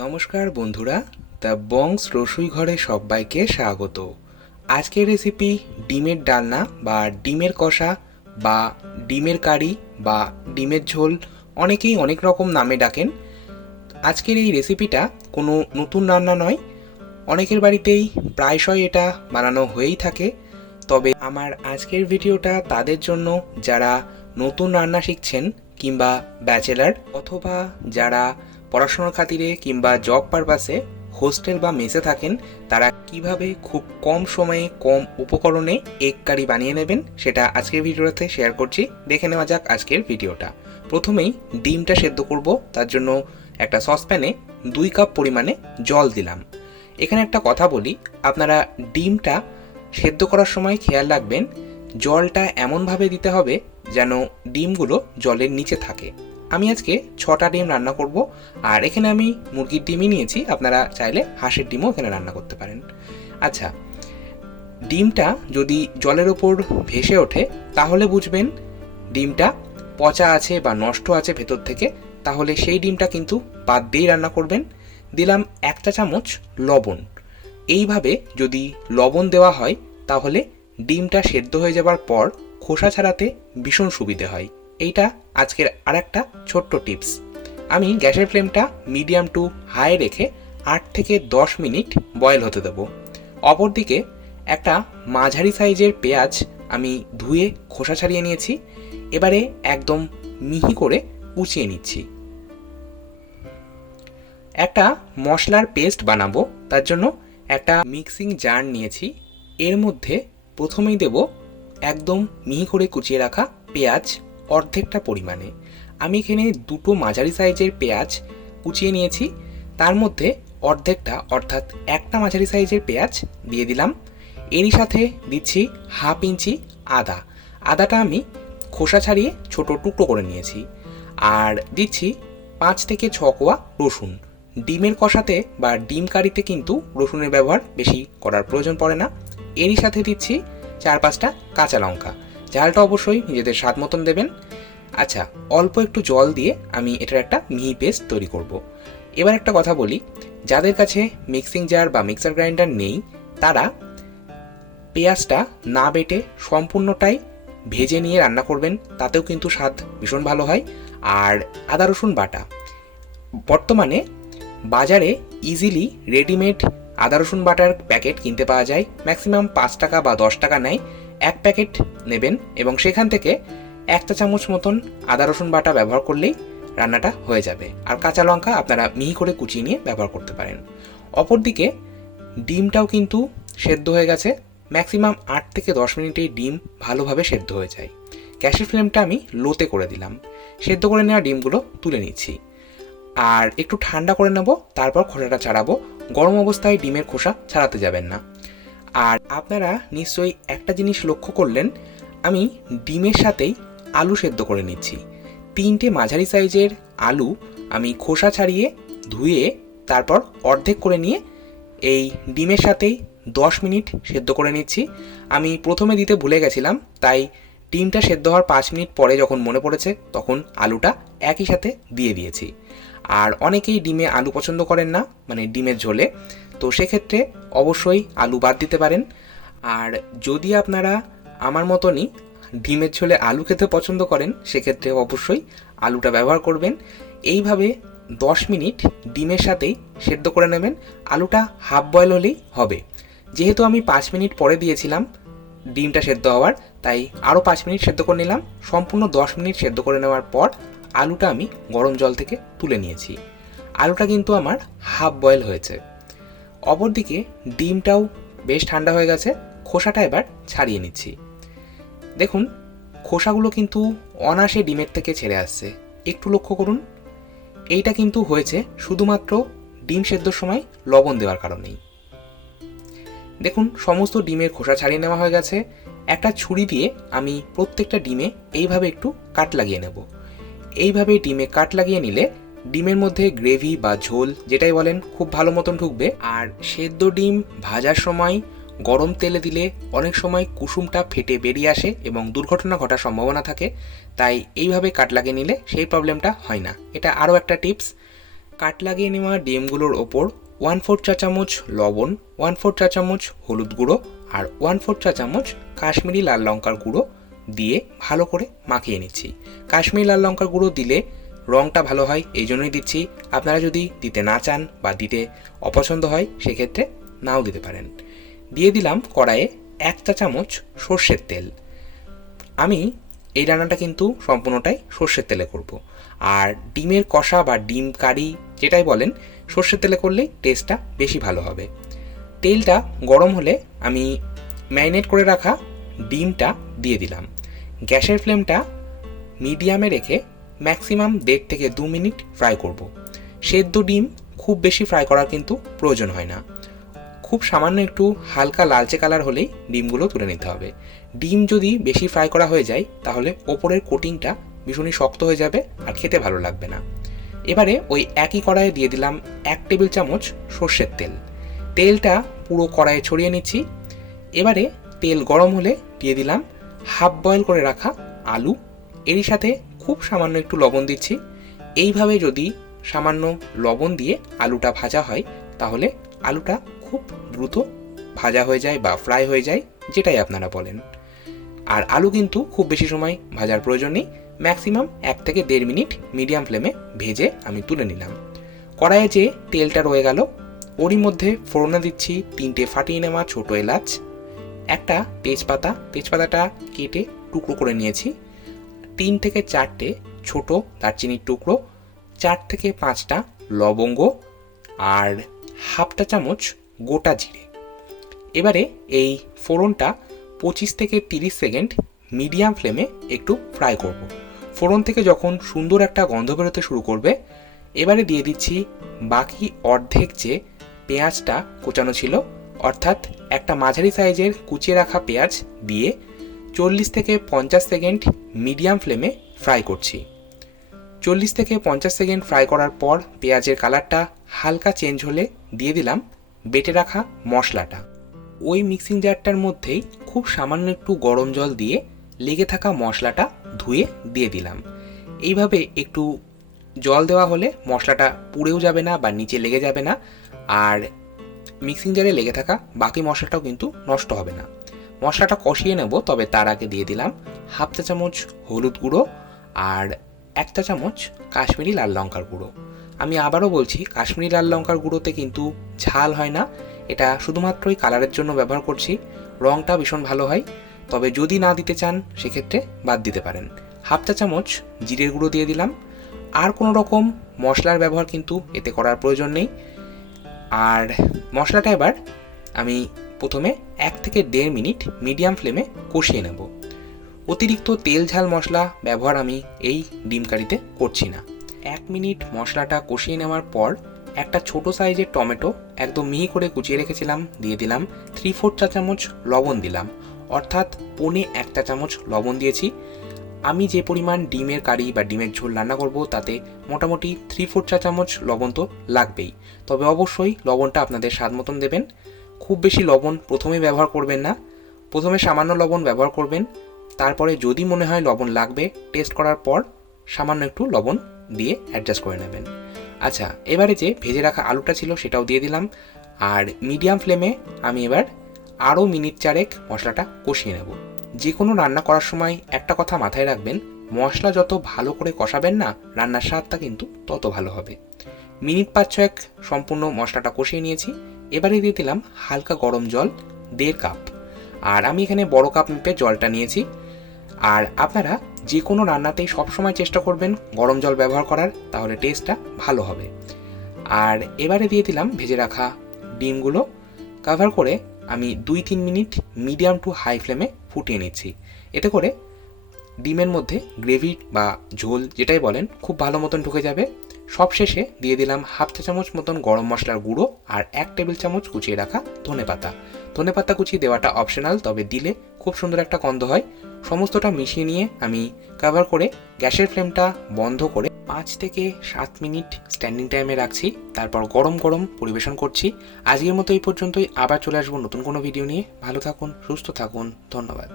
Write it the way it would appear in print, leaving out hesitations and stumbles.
নমস্কার বন্ধুরা, দ্য বংস রসুইঘরে সবাইকে স্বাগত। আজকের রেসিপি ডিমের ডালনা বা ডিমের কষা বা ডিমের কারি বা ডিমের ঝোল, অনেকেই অনেক রকম নামে ডাকেন। আজকের এই রেসিপিটা কোনো নতুন রান্না নয়, অনেকের বাড়িতেই প্রায়শই এটা বানানো হয়েই থাকে। তবে আমার আজকের ভিডিওটা তাদের জন্য যারা নতুন রান্না শিখছেন কিংবা ব্যাচেলার, অথবা যারা পড়াশোনার খাতিরে কিংবা জব পারপাসে হোস্টেল বা মেসে থাকেন, তারা কিভাবে খুব কম সময়ে কম উপকরণে এগ কারি বানিয়ে নেবেন সেটা আজকের ভিডিওতে শেয়ার করছি। দেখে নেওয়া যাক আজকের ভিডিওটা। প্রথমেই ডিমটা সেদ্ধ করব, তার জন্য একটা সসপ্যানে 2 কাপ পরিমাণে জল দিলাম। এখানে একটা কথা বলি, আপনারা ডিমটা সেদ্ধ করার সময় খেয়াল রাখবেন জলটা এমনভাবে দিতে হবে যেন ডিমগুলো জলের নিচে থাকে। আমি আজকে 6টা ডিম রান্না করব, আর এখানে আমি মুরগির ডিমই নিয়েছি, আপনারা চাইলে হাঁসের ডিমও এখানে রান্না করতে পারেন। আচ্ছা, ডিমটা যদি জলের ওপর ভেসে ওঠে তাহলে বুঝবেন ডিমটা পচা আছে বা নষ্ট আছে ভেতর থেকে, তাহলে সেই ডিমটা কিন্তু বাদ দিয়েই রান্না করবেন। দিলাম 1 চা চামচ লবণ। এইভাবে যদি লবণ দেওয়া হয় তাহলে ডিমটা সেদ্ধ হয়ে যাবার পর খোসা ছাড়াতে ভীষণ সুবিধে হয়। এইটা আজকের আরেকটা ছোট্ট টিপস। আমি গ্যাসের ফ্লেমটা মিডিয়াম টু হাই রেখে 8 থেকে 10 মিনিট বয়েল হতে দেব। অপরদিকে একটা মাঝারি সাইজের পেঁয়াজ আমি ধুয়ে খোসা ছাড়িয়ে নিয়েছি, এবারে একদম মিহি করে কুচিয়ে নিচ্ছি। একটা মশলার পেস্ট বানাবো, তার জন্য একটা মিক্সিং জার নিয়েছি। এর মধ্যে প্রথমেই দেব একদম মিহি করে কুচিয়ে রাখা পেঁয়াজ অর্ধেকটা পরিমাণে। আমি এখানে 2টো মাঝারি সাইজের পেঁয়াজ কুচিয়ে নিয়েছি, তার মধ্যে অর্ধেকটা অর্থাৎ একটা মাঝারি সাইজের পেঁয়াজ দিয়ে দিলাম। এরই সাথে দিচ্ছি হাফ ইঞ্চি আদা। আদাটা আমি খোসা ছাড়িয়ে ছোট টুকরো করে নিয়েছি। আর দিচ্ছি 5 থেকে 6 কোয়া রসুন। ডিমের কষাতে বা ডিম কারিতে কিন্তু রসুনের ব্যবহার বেশি করার প্রয়োজন পড়ে না। এরই সাথে দিচ্ছি 4-5টা কাঁচা লঙ্কা। ঝালটা অবশ্যই নিজেদের স্বাদ মতন দেবেন। আচ্ছা, অল্প একটু জল দিয়ে আমি এটার একটা মিহি পেস্ট তৈরি করব। এবার একটা কথা বলি, যাদের কাছে মিক্সিং জার বা মিক্সার গ্রাইন্ডার নেই তারা পেঁয়াজটা না বেটে সম্পূর্ণটাই ভেজে নিয়ে রান্না করবেন, তাতেও কিন্তু স্বাদ ভীষণ ভালো হয়। আর আদা রসুন বাটা, বর্তমানে বাজারে ইজিলি রেডিমেড আদা রসুন বাটার প্যাকেট কিনতে পাওয়া যায়। ম্যাক্সিমাম 5 টাকা বা 10 টাকা নেয়। 1 প্যাকেট নেবেন এবং সেখান থেকে 1 চা চামচ মতন আদা রসুন বাটা ব্যবহার করলেই রান্নাটা হয়ে যাবে। আর কাঁচা লঙ্কা আপনারা মিহি করে কুচিয়ে নিয়ে ব্যবহার করতে পারেন। অপরদিকে ডিমটাও কিন্তু সেদ্ধ হয়ে গেছে। ম্যাক্সিমাম 8 থেকে 10 মিনিটেই ডিম ভালোভাবে সেদ্ধ হয়ে যায়। গ্যাসের ফ্লেমটা আমি লোতে করে দিলাম। সেদ্ধ করে নেওয়া ডিমগুলো তুলে নিচ্ছি আর একটু ঠান্ডা করে নেব, তারপর খোসাটা ছাড়াবো। গরম অবস্থায় ডিমের খোসা ছাড়াতে যাবেন না। আর আপনারা নিশ্চয়ই একটা জিনিস লক্ষ্য করলেন, আমি ডিমের সাথেই আলু সেদ্ধ করে নিচ্ছি। 3টে মাঝারি সাইজের আলু আমি খোসা ছাড়িয়ে ধুয়ে তারপর অর্ধেক করে নিয়ে এই ডিমের সাথেই 10 মিনিট সেদ্ধ করে নিচ্ছি। আমি প্রথমে দিতে ভুলে গেছিলাম, তাই ডিমটা সেদ্ধ হওয়ার 5 মিনিট পরে যখন মনে পড়েছে তখন আলুটা একই সাথে দিয়ে দিয়েছি। আর অনেকেই ডিমে আলু পছন্দ করেন না, মানে ডিমের ঝোলে, তো সেক্ষেত্রে অবশ্যই আলু বাদ দিতে পারেন। আর যদি আপনারা আমার মতনই ডিমের ঝোলে আলু খেতে পছন্দ করেন সেক্ষেত্রে অবশ্যই আলুটা ব্যবহার করবেন। এইভাবে 10 মিনিট ডিমের সাথেই সেদ্ধ করে নেবেন। আলুটা হাফ বয়েল হলেই হবে। যেহেতু আমি 5 মিনিট পরে দিয়েছিলাম ডিমটা সেদ্ধ হওয়ার, তাই আরও 5 মিনিট সেদ্ধ করে নিলাম। সম্পূর্ণ 10 মিনিট সেদ্ধ করে নেওয়ার পর আলুটা আমি গরম জল থেকে তুলে নিয়েছি। আলুটা কিন্তু আমার হাফ বয়েল হয়েছে। অপরদিকে ডিমটাও বেশ ঠান্ডা হয়ে গেছে, খোসাটা এবার ছাড়িয়ে নিচ্ছি। দেখুন খোসাগুলো কিন্তু অনায়াসে ডিমের থেকে ছেড়ে আসছে, একটু লক্ষ্য করুন। এইটা কিন্তু হয়েছে শুধুমাত্র ডিম সেদ্ধর সময় লবণ দেওয়ার কারণেই। দেখুন সমস্ত ডিমের খোসা ছাড়িয়ে নেওয়া হয়ে গেছে। একটা ছুরি দিয়ে আমি প্রত্যেকটা ডিমে এইভাবে একটু কাট লাগিয়ে নেব। এইভাবে ডিমে কাট লাগিয়ে নিলে ডিমের মধ্যে গ্রেভি বা ঝোল যেটাই বলেন খুব ভালো মতন ঢুকবে। আর সেদ্ধ ডিম ভাজার সময় গরম তেলে দিলে অনেক সময় কুসুমটা ফেটে বেরিয়ে আসে এবং দুর্ঘটনা ঘটার সম্ভাবনা থাকে, তাই এইভাবে কাট লাগিয়ে নিলে সেই প্রবলেমটা হয় না। এটা আরও একটা টিপস। কাট লাগিয়ে নেওয়া ডিমগুলোর ওপর 1/4 চা চামচ লবণ, 1/4 চা চামচ হলুদ গুঁড়ো আর 1/4 চা চামচ কাশ্মীরি লাল লঙ্কার গুঁড়ো দিয়ে ভালো করে মাখিয়ে নিচ্ছি। কাশ্মীরি লাল লঙ্কার গুঁড়ো দিলে রঙটা ভালো হয়, এই জন্যই দিচ্ছি। আপনারা যদি দিতে না চান বা দিতে অপছন্দ হয় সেক্ষেত্রে নাও দিতে পারেন। দিয়ে দিলাম কড়াইয়ে 1 চা চামচ সর্ষের তেল। আমি এই রান্নাটা কিন্তু সম্পূর্ণটাই সর্ষের তেলে করব। আর ডিমের কষা বা ডিম কারি যেটাই বলেন, সর্ষের তেলে করলেই টেস্টটা বেশি ভালো হবে। তেলটা গরম হলে আমি ম্যারিনেট করে রাখা ডিমটা দিয়ে দিলাম। গ্যাসের ফ্লেমটা মিডিয়ামে রেখে ম্যাক্সিমাম 1.5 থেকে 2 মিনিট ফ্রাই করব। সেদ্ধ ডিম খুব বেশি ফ্রাই করার কিন্তু প্রয়োজন হয় না, খুব সামান্য একটু হালকা লালচে কালার হলেই ডিমগুলো তুলে নিতে হবে। ডিম যদি বেশি ফ্রাই করা হয়ে যায় তাহলে ওপরের কোটিংটা ভীষণই শক্ত হয়ে যাবে আর খেতে ভালো লাগবে না। এবারে ওই একই কড়াইয়ে দিয়ে দিলাম 1 টেবিল চামচ সর্ষের তেল। তেলটা পুরো কড়াইয়ে ছড়িয়ে নিচ্ছি। এবারে তেল গরম হলে দিয়ে দিলাম হাফ বয়েল করে রাখা আলু, এরই সাথে খুব সামান্য একটু লবণ দিচ্ছি। এইভাবে যদি সামান্য লবণ দিয়ে আলুটা ভাজা হয় তাহলে আলুটা খুব দ্রুত ভাজা হয়ে যায় বা ফ্রাই হয়ে যায়, যেটাই আপনারা বলেন। আর আলু কিন্তু খুব বেশি সময় ভাজার প্রয়োজন নেই, ম্যাক্সিমাম 1 থেকে 1.5 মিনিট মিডিয়াম ফ্লেমে ভেজে আমি তুলে নিলাম। কড়াইয়ে যে তেলটা রয়ে গেল ওরই মধ্যে ফোড়নে দিচ্ছি 3টে ফাটিয়ে নেওয়া ছোটো এলাচ, একটা তেজপাতা, তেজপাতাটা কেটে টুকরো করে নিয়েছি, 3 থেকে 4টে ছোট দারচিনির টুকরো, 4 থেকে 5টা লবঙ্গ আর হাফটা চামচ গোটা জিরে। এবারে এই ফোড়নটা 25 থেকে 30 সেকেন্ড মিডিয়াম ফ্লেমে একটু ফ্রাই করব। ফোড়ন থেকে যখন সুন্দর একটা গন্ধ বেরোতে শুরু করবে এবারে দিয়ে দিচ্ছি বাকি অর্ধেক যে পেঁয়াজটা কোচানো ছিল, অর্থাৎ একটা মাঝারি সাইজের কুচিয়ে রাখা পেঁয়াজ দিয়ে 40 থেকে 50 সেকেন্ড মিডিয়াম ফ্লেমে ফ্রাই করছি। 40 থেকে 50 সেকেন্ড ফ্রাই করার পর পেঁয়াজের কালারটা হালকা চেঞ্জ হলে দিয়ে দিলাম বেটে রাখা মশলাটা। ওই মিক্সিং জারটার মধ্যেই খুব সামান্য একটু গরম জল দিয়ে লেগে থাকা মশলাটা ধুয়ে দিয়ে দিলাম। এইভাবে একটু জল দেওয়া হলে মশলাটা পুড়েও যাবে না বা নিচে লেগে যাবে না, আর মিক্সিং জারে লেগে থাকা বাকি মশলাটাও কিন্তু নষ্ট হবে না। মশলাটা কষিয়ে নেব, তবে তার আগে দিয়ে দিলাম হাফ চা চামচ হলুদ গুঁড়ো আর 1 চা চামচ কাশ্মীরি লাল লঙ্কার গুঁড়ো। আমি আবারও বলছি, কাশ্মীরি লাল লঙ্কার গুঁড়োতে কিন্তু ঝাল হয় না, এটা শুধুমাত্রই কালারের জন্য ব্যবহার করছি। রঙটা ভীষণ ভালো হয়, তবে যদি না দিতে চান সেক্ষেত্রে বাদ দিতে পারেন। হাফ চা চামচ জিরের গুঁড়ো দিয়ে দিলাম। আর কোনো রকম মশলার ব্যবহার কিন্তু এতে করার প্রয়োজন নেই। আর মশলাটা এবার আমি প্রথমে 1 থেকে 1.5 মিনিট মিডিয়াম ফ্লেমে কষিয়ে নেব। অতিরিক্ত তেল ঝাল মশলা ব্যবহার আমি এই ডিম কারিতে করছি না। 1 মিনিট মশলাটা কষিয়ে নেওয়ার পর একটা ছোট সাইজের টমেটো একদম মিহি করে কুচিয়ে রেখেছিলাম দিয়ে দিলাম। 3/4 চা চামচ লবণ দিলাম, অর্থাৎ 1 চা চামচ লবণ দিয়েছি। আমি যে পরিমাণ ডিমের কারি বা ডিমের ঝোল রান্না করব তাতে মোটামুটি 3/4 চা চামচ লবণ তো লাগবেই, তবে অবশ্যই লবণটা আপনাদের স্বাদ মতন দেবেন। খুব বেশি লবণ প্রথমে ব্যবহার করবেন না, প্রথমে সামান্য লবণ ব্যবহার করবেন, তারপরে যদি মনে হয় লবণ লাগবে টেস্ট করার পর সামান্য একটু লবণ দিয়ে অ্যাডজাস্ট করে নেবেন। আচ্ছা, এবারে যে ভেজে রাখা আলুটা ছিল সেটাও দিয়ে দিলাম, আর মিডিয়াম ফ্লেমে আমি এবার আরও মিনিট 4 মশলাটা কষিয়ে নেব। যে কোনো রান্না করার সময় একটা কথা মাথায় রাখবেন, মশলা যত ভালো করে কষাবেন না রান্নার স্বাদটা কিন্তু তত ভালো হবে। মিনিট 5-6 সম্পূর্ণ মশলাটা কষিয়ে নিয়েছি। এবারে দিয়ে দিলাম হালকা গরম জল 1.5 কাপ, আর আমি এখানে বড় কাপ মেপে জলটা নিয়েছি। আর আপনারা যে কোনো রান্নাতেই সবসময় চেষ্টা করবেন গরম জল ব্যবহার করার, তাহলে টেস্টটা ভালো হবে। আর এবারে দিয়ে দিলাম ভেজে রাখা ডিমগুলো। কভার করে আমি 2-3 মিনিট মিডিয়াম টু হাই ফ্লেমে ফুটিয়ে নিচ্ছি। এতে করে ডিমের মধ্যে গ্রেভি বা ঝোল যেটাই বলেন খুব ভালো মতন ঢুকে যাবে। সবশেষে দিয়ে দিলাম হাফ চা চামচ মতন গরম মশলার গুঁড়ো আর 1 টেবিল চামচ কুচিয়ে রাখা ধনেপাতা। ধনেপাতা কুচিয়ে দেওয়াটা অপশনাল, তবে দিলে খুব সুন্দর একটা গন্ধ হয়। সমস্তটা মিশিয়ে নিয়ে আমি কভার করে গ্যাসের ফ্লেমটা বন্ধ করে 5 থেকে 7 মিনিট স্ট্যান্ডিং টাইমে রাখছি, তারপর গরম গরম পরিবেশন করছি। আজকের মতো এই পর্যন্তই, আবার চলে আসবো নতুন কোনো ভিডিও নিয়ে। ভালো থাকুন, সুস্থ থাকুন, ধন্যবাদ।